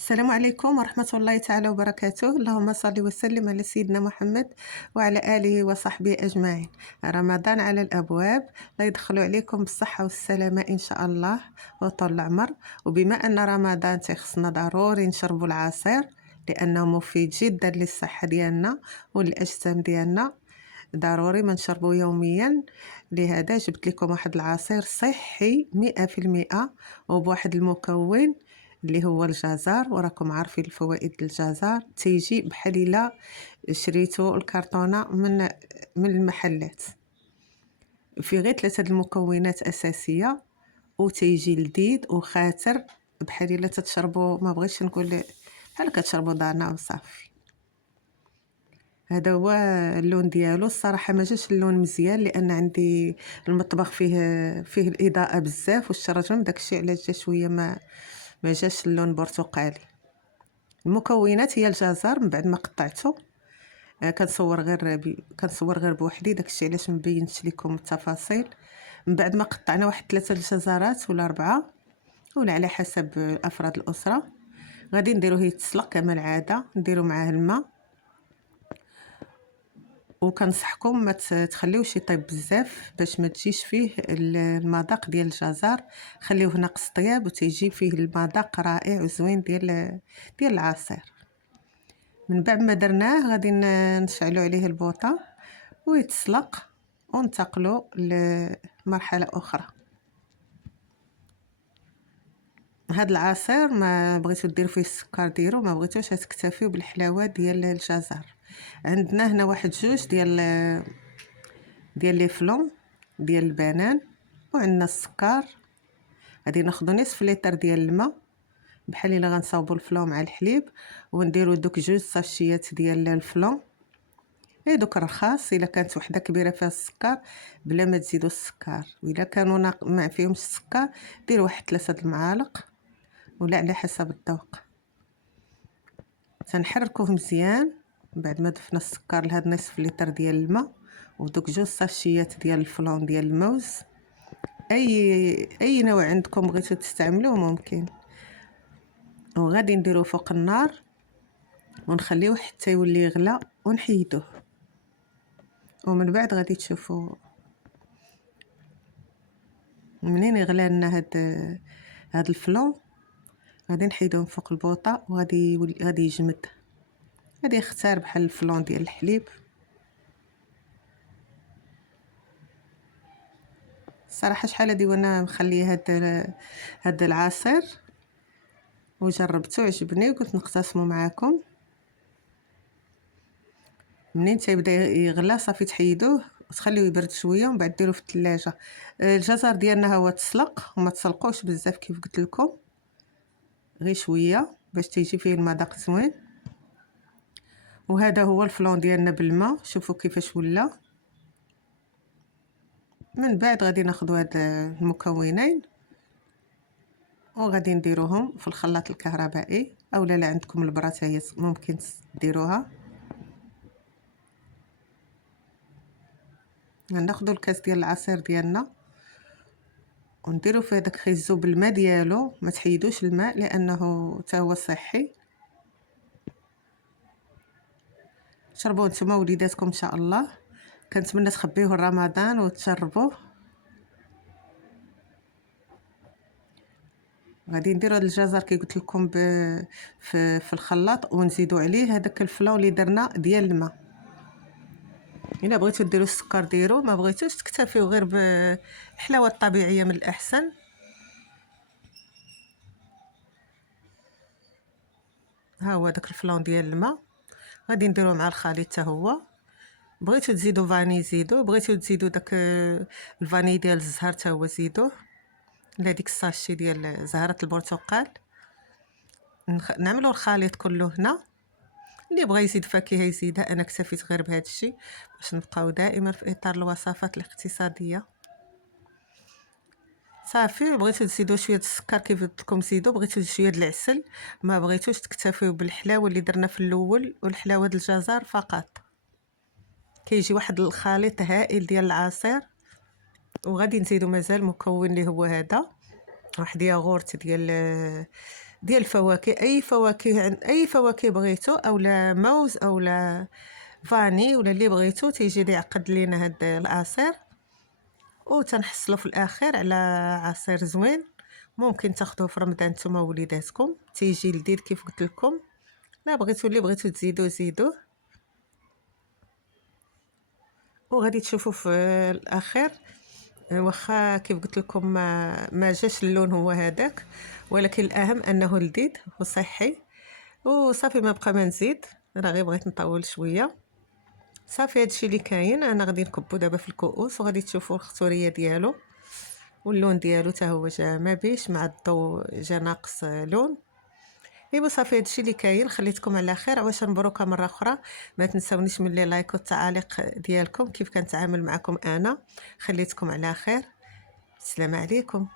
السلام عليكم ورحمة الله تعالى وبركاته. اللهم صل وسلم على سيدنا محمد وعلى آله وصحبه أجمعين. رمضان على الأبواب، لا يدخلوا عليكم بالصحة والسلامة إن شاء الله وطول العمر. وبما أن رمضان تخصنا ضروري نشربوا العصير لأنه مفيد جدا للصحة ديالنا والأجسام ديالنا، ضروري ما نشربوا يوميا. لهذا جبت لكم واحد العصير صحي 100% وبواحد المكون اللي هو الجزر، وراكم عارفين الفوائد الجزر. تيجي بحال الا شريتو الكرتونه من المحلات، في غير 3 المكونات اساسيه، وتيجي لذيذ وخاتر بحال الا تتشربوا، ما بغيتش نقول بحال كتشربوا دارنا وصافي. هذا هو اللون ديالو. الصراحه ما جاش اللون مزيان لان عندي المطبخ فيه الاضاءه بزاف والشرجم، داكشي علاش جا شويه ما جاش اللون برتقالي. المكونات هي الجزر، من بعد ما قطعته كنصور غير بوحدي، داكشي علاش مبينتش لكم التفاصيل. من بعد ما قطعنا واحد 3 الجزرات ولا 4 ولا على حسب افراد الاسره، غادي نديروه يتسلق كما العاده، نديرو معاه الماء. وكنصحكم ما تخليوش يطيب بزاف باش ما تجيش فيه المذاق ديال الجزر، خليوه ناقص طياب وتيجي فيه المذاق رائع وزوين ديال العصير. من بعد ما درناه غادي نشعلوا عليه البوطه ويتسلق وننتقلوا لمرحله اخرى. هاد العصير ما بغيتو ديروا فيه السكر ديروا، ما بغيتوش تكتفيو بالحلاوه ديال الجزر. عندنا هنا واحد 2 ديال لي فلون ديال البنان، وعندنا السكر. غادي ناخذ نصف لتر ديال الماء، بحال الا غنصاوبوا الفلون مع الحليب، ونديروا دوك 2 ساشيات ديال الفلون، دوك رخاص. الا كانت وحده كبيره فيها السكر بلا ما تزيدوا السكر، والا كانوا ما فيهمش السكر ديروا واحد 3 المعالق ولا على حسب الذوق. تنحركوه مزيان بعد ما ضفنا السكر لهاد نصف لتر ديال الماء ودوك 2 ساشيات ديال الفلون ديال الموز. اي نوع عندكم بغيتو تستعملوه ممكن. وغادي نديروه فوق النار ونخليوه حتى يولي يغلى ونحيدوه. ومن بعد غادي تشوفوا منين يغلى لنا هاد الفلون، غادي نحيدوه فوق البوطه غادي يجمد، غادي يختار بحال الفلون ديال الحليب. صراحه شحال هادي وانا مخليه هاد العصير وجربته عجبني وقلت نقتسمه معاكم. منين تيبدا يغلى صافي تحيدوه وتخليوه يبرد شويه ومن بعد ديروه في الثلاجه. الجزر ديالنا هو تسلق وما تسلقوش بزاف كيف قلت لكم، غير شويه باش تيجي فيه المذاق زوين. وهذا هو الفلون ديالنا بالماء، شوفوا كيفاش ولا. من بعد غادي ناخذ هاد المكونين وغادي نديروهم في الخلاط الكهربائي، او لا عندكم البرات هي ممكن ديروها. ناخذ الكاس ديال العصير ديالنا ونديرو فيه داك خيزو بالماء ديالو، ما تحيدوش الماء لانه حتى هو صحي. شربوه نتوما وليداتكم ان شاء الله. كنتمنى تخبيوه رمضان وتجربوه. غادي نديرو هاد الجزر كي قلت لكم في الخلاط، ونزيدو عليه هذاك الفلون اللي درنا ديال الماء. الا بغيتو ديروا السكر ديروا، ما بغيتوش تكتفيو غير بالحلاوه الطبيعيه من الاحسن. ها هو داك الفلون ديال الماء غادي نديروه مع الخليط حتى هو. بغيتو تزيدوا فاني زيدوا، بغيتو تزيدوا داك الفاني ديال الزهر حتى هو زيدوه، لا ديك الساشي ديال زهره البرتقال. نعملوا الخليط كله هنا. اللي بغى يزيد فاكهه يزيدها، انا اكتفيت غير بهذا الشيء باش نبقاو دائما في اطار الوصفات الاقتصاديه. صافي. بغيتو تزيدوا شويه السكر كيف قلت لكم زيدوا، بغيتو شويه د العسل، ما بغيتوش تكتفيو بالحلاوه اللي درنا في الاول والحلاوه د الجزر فقط. كيجي واحد الخليط هائل ديال العصير. وغادي نزيدو مازال مكون اللي هو هذا، واحد ياغورت ديال ديال الفواكه، اي فواكه، اي فواكه بغيتو، اولا موز اولا فاني ولا اللي بغيتو، تيجي لي يعقد لينا هاد العصير، وتنحصلو في الاخر على عصير زوين. ممكن تاخدوه في رمضان نتوما ووليداتكم، تيجي لذيذ كيف قلت لكم. لا بغيتو اللي بغيتو تزيدو زيدوه، وغادي تشوفوا في الاخير. واخا كيف قلت لكم ما جاش اللون هو هذاك، ولكن الاهم انه لذيذ وصحي. وصافي ما بقى ما نزيد، راه غير بغيت نطول شويه. صافي هادشي اللي كاين. انا غادي نكبو دابا في الكؤوس، وغادي تشوفوا الخصوريه ديالو واللون ديالو حتى هو جا ما بيش، مع الضو جا ناقص لون. ايوا صافي هادشي اللي كاين. خليتكم على خير. عواش مبروكه مره اخرى. ما تنساونيش من لي لايك والتعاليق ديالكم كيف كنتعامل معكم انا. خليتكم على خير. السلام عليكم.